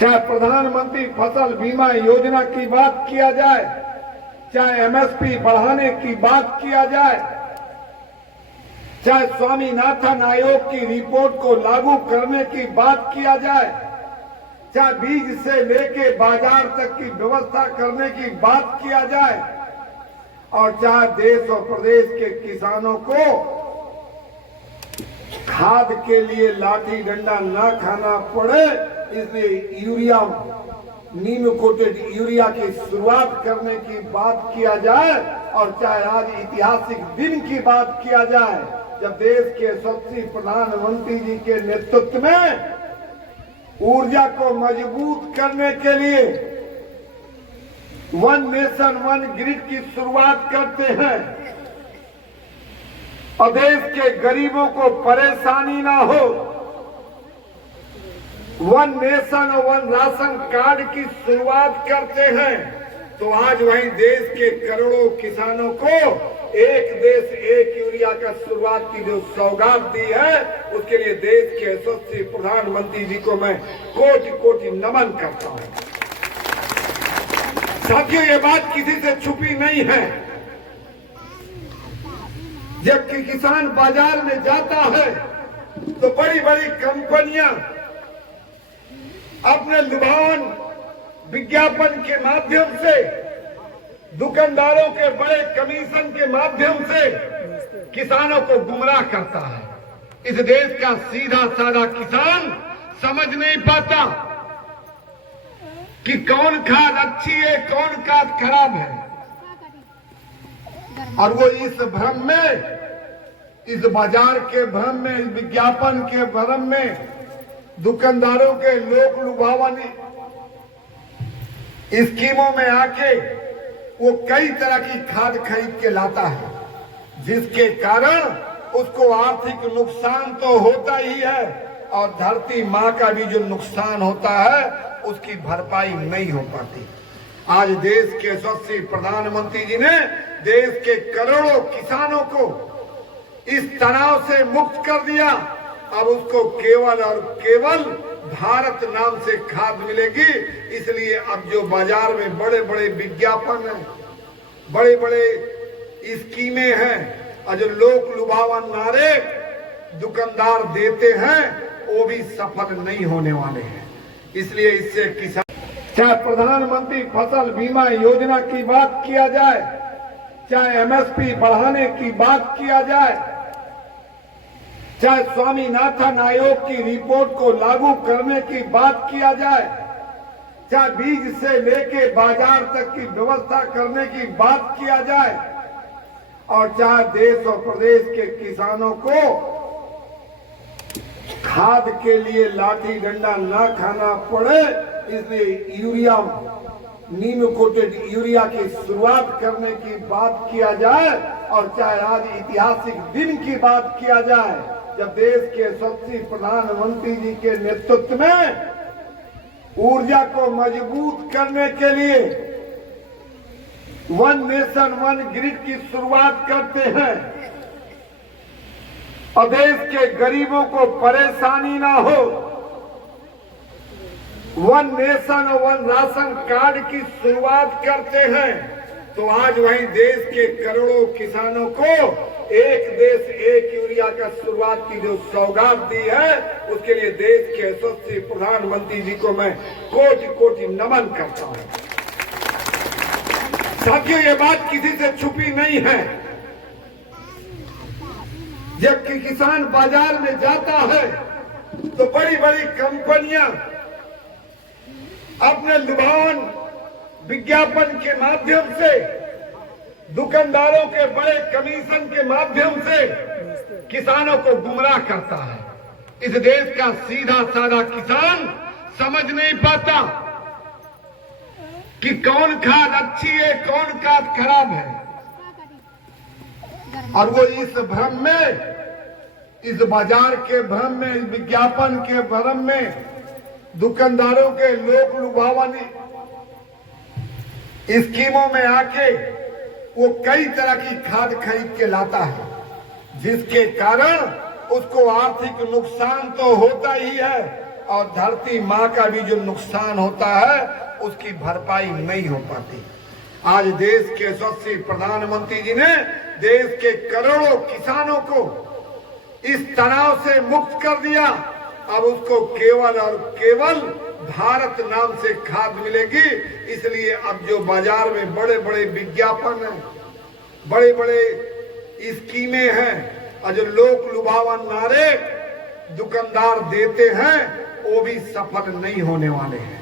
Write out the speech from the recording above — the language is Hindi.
चाहे प्रधानमंत्री फसल बीमा योजना की बात किया जाए, चाहे एमएसपी बढ़ाने की बात किया जाए, चाहे स्वामीनाथन आयोग की रिपोर्ट को लागू करने की बात किया जाए, चाहे बीज से लेके बाजार तक की व्यवस्था करने की बात किया जाए, और चाहे देश और प्रदेश के किसानों को खाद के लिए लाठी डंडा न खाना पड़े, इसलिए यूरिया, नीम कोटेड यूरिया की शुरुआत करने की बात किया जाए, और चाहे आज ऐतिहासिक दिन की बात किया जाए जब देश के यशस्वी प्रधानमंत्री जी के नेतृत्व में ऊर्जा को मजबूत करने के लिए वन नेशन वन ग्रिड की शुरुआत करते हैं और देश के गरीबों को परेशानी ना हो, one nation one ration card की शुरुआत करते हैं, तो आज वहीं देश के करोड़ों किसानों को एक देश एक यूरिया का शुरुआत की जो सौगात दी है, उसके लिए देश के यशस्वी प्रधानमंत्री जी को मैं कोटि कोटि नमन करता हूं। साथियों, ये बात किसी से छुपी नहीं है। जबकि किसान बाजार में जाता है तो बड़ी बड़ी कंपनियां अपने लुभावन विज्ञापन के माध्यम से, दुकानदारों के बड़े कमीशन के माध्यम से किसानों को गुमराह करता है। इस देश का सीधा साधा किसान समझ नहीं पाता कि कौन खाद अच्छी है, कौन खाद खराब है, और वो इस भ्रम में, इस बाजार के भ्रम में, इस विज्ञापन के भ्रम में, दुकानदारों के लोक लुभावन स्कीमों में आके वो कई तरह की खाद खरीद के लाता है, जिसके कारण उसको आर्थिक नुकसान तो होता ही है, और धरती माँ का भी जो नुकसान होता है उसकी भरपाई नहीं हो पाती। आज देश के यशस्वी प्रधानमंत्री जी ने देश के करोड़ों किसानों को इस तनाव से मुक्त कर दिया। अब उसको केवल और केवल भारत नाम से खाद मिलेगी। इसलिए अब जो बाजार में बड़े बड़े विज्ञापन हैं, बड़े बड़े स्कीमें हैं, और जो लोक लुभावन नारे दुकानदार देते हैं, वो भी सफल नहीं होने वाले हैं। इसलिए इससे किसान, चाहे प्रधानमंत्री फसल बीमा योजना की बात किया जाए, चाहे एमएसपी बढ़ाने की बात किया जाए, चाहे स्वामीनाथन आयोग की रिपोर्ट को लागू करने की बात किया जाए, चाहे बीज से लेके बाजार तक की व्यवस्था करने की बात किया जाए, और चाहे देश और प्रदेश के किसानों को खाद के लिए लाठी डंडा न खाना पड़े, इसलिए यूरिया, नीम कोटेड यूरिया की शुरुआत करने की बात किया जाए, और चाहे आज ऐतिहासिक दिन की बात किया जाए जब देश के यशस्वी प्रधानमंत्री जी के नेतृत्व में ऊर्जा को मजबूत करने के लिए वन नेशन वन ग्रिड की शुरुआत करते हैं और देश के गरीबों को परेशानी ना हो, one nation one ration card की शुरुआत करते हैं, तो आज वहीं देश के करोड़ों किसानों को एक देश एक यूरिया का शुरुआत की जो सौगात दी है, उसके लिए देश के यशस्वी प्रधानमंत्री जी को मैं कोटि कोटि नमन करता हूं। साथियों, ये बात किसी से छुपी नहीं है। जबकि किसान बाजार में जाता है तो बड़ी बड़ी कंपनियां अपने लुभावन विज्ञापन के माध्यम से, दुकानदारों के बड़े कमीशन के माध्यम से किसानों को गुमराह करता है। इस देश का सीधा साधा किसान समझ नहीं पाता कि कौन खाद अच्छी है, कौन खाद खराब है, और वो इस भ्रम में, इस बाजार के भ्रम में, इस विज्ञापन के भ्रम में, दुकानदारों के लोक लुभावन स्कीमों में आके वो कई तरह की खाद खरीद के लाता है, जिसके कारण उसको आर्थिक नुकसान तो होता ही है, और धरती माँ का भी जो नुकसान होता है उसकी भरपाई नहीं हो पाती। आज देश के यशस्वी प्रधानमंत्री जी ने देश के करोड़ों किसानों को इस तनाव से मुक्त कर दिया। अब उसको केवल और केवल भारत नाम से खाद मिलेगी। इसलिए अब जो बाजार में बड़े बड़े विज्ञापन हैं, बड़े बड़े स्कीमें हैं और जो लोक लुभावन नारे दुकानदार देते हैं वो भी सफल नहीं होने वाले हैं।